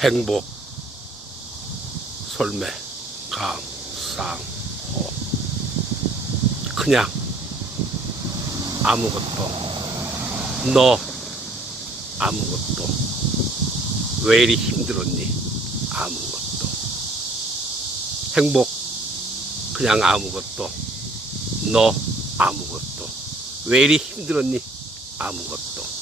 행복, 솔매, 강상호 그냥 아무것도, 너 아무것도. 왜 이리 힘들었니? 아무것도. 행복, 그냥 아무것도. 너 아무것도. 왜 이리 힘들었니? 아무것도.